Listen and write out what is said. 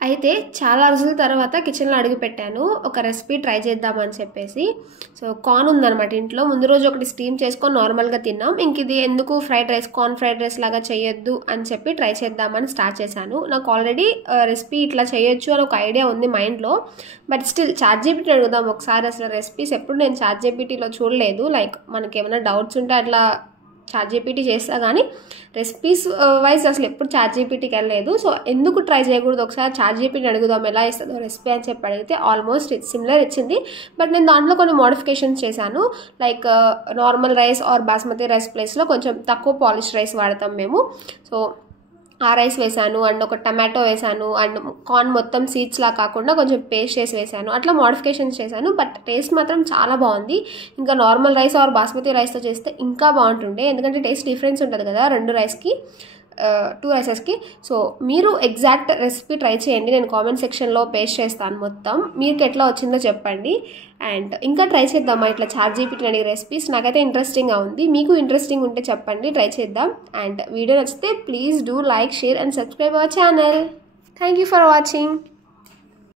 అయితే చాలా రోజుల తర్వాత కిచెన్లో అడుగుపెట్టాను. ఒక రెసిపీ ట్రై చేద్దామని చెప్పేసి. సో, కార్న్ ఉందనమాట ఇంట్లో. ముందు రోజు ఒకటి స్టీమ్ చేసుకొని నార్మల్‌గా తిన్నాం. ఇంక ఇది ఎందుకు కార్న్ ఫ్రైడ్ రైస్ లాగా చేయొద్దు అని చెప్పి ట్రై చేద్దామని స్టార్ట్ చేశాను. నాకు ఆల్రెడీ రెసిపీ ఇట్లా చేయొచ్చు అని ఒక ఐడియా ఉంది మైండ్‌లో. బట్ స్టిల్ చాట్‌జీపీటీని అడుగుదాం ఒకసారి. అసలు రెసిపీస్ ఎప్పుడు నేను చాట్‌జీపీటీలో చూడలేదు. లైక్ మనకేమైనా డౌట్స్ ఉంటే అట్లా చాట్‌జీపీటీ చేస్తా కానీ రెసిపీస్ వైజ్ అసలు ఎప్పుడు చాట్‌జీపీటీకి వెళ్ళలేదు. సో, ఎందుకు ట్రై చేయకూడదు, ఒకసారి చాట్‌జీపీటీని అడుగుదాం ఎలా ఇస్తుందో రెసిపీ అని చెప్పి అడిగితే ఆల్మోస్ట్ సిమిలర్ ఇచ్చింది. బట్ నేను దాంట్లో కొన్ని మోడిఫికేషన్స్ చేశాను. Like normal rice or basmati rice ప్లేస్లో కొంచెం తక్కువ పాలిష్ రైస్ వాడతాం మేము. సో, ఆ రైస్ వేసాను అండ్ ఒక టమాటో వేసాను అండ్ కార్న్ మొత్తం సీడ్స్లా కాకుండా కొంచెం పేస్ట్ చేసి వేసాను. అట్లా మోడిఫికేషన్స్ చేశాను. బట్ టేస్ట్ మాత్రం చాలా బాగుంది. ఇంకా నార్మల్ రైస్ ఆర్ బాస్మతి రైస్తో చేస్తే ఇంకా బాగుంటుండే, ఎందుకంటే టేస్ట్ డిఫరెన్స్ ఉంటుంది కదా 2 రైసెస్కి. సో, మీరు ఎగ్జాక్ట్ రెసిపీ ట్రై చేయండి. నేను కామెంట్ సెక్షన్లో పేస్ట్ చేస్తాను మొత్తం. మీకు ఎట్లా వచ్చిందో చెప్పండి. అండ్ ఇంకా ట్రై చేద్దామా ఇట్లా చాట్‌జీపీటీని అడిగే రెసిపీస్? నాకైతే ఇంట్రెస్టింగ్గా ఉంది. మీకు ఇంట్రెస్టింగ్ ఉంటే చెప్పండి, ట్రై చేద్దాం. అండ్ వీడియో నచ్చితే please do like, share and subscribe our channel. Thank you for watching.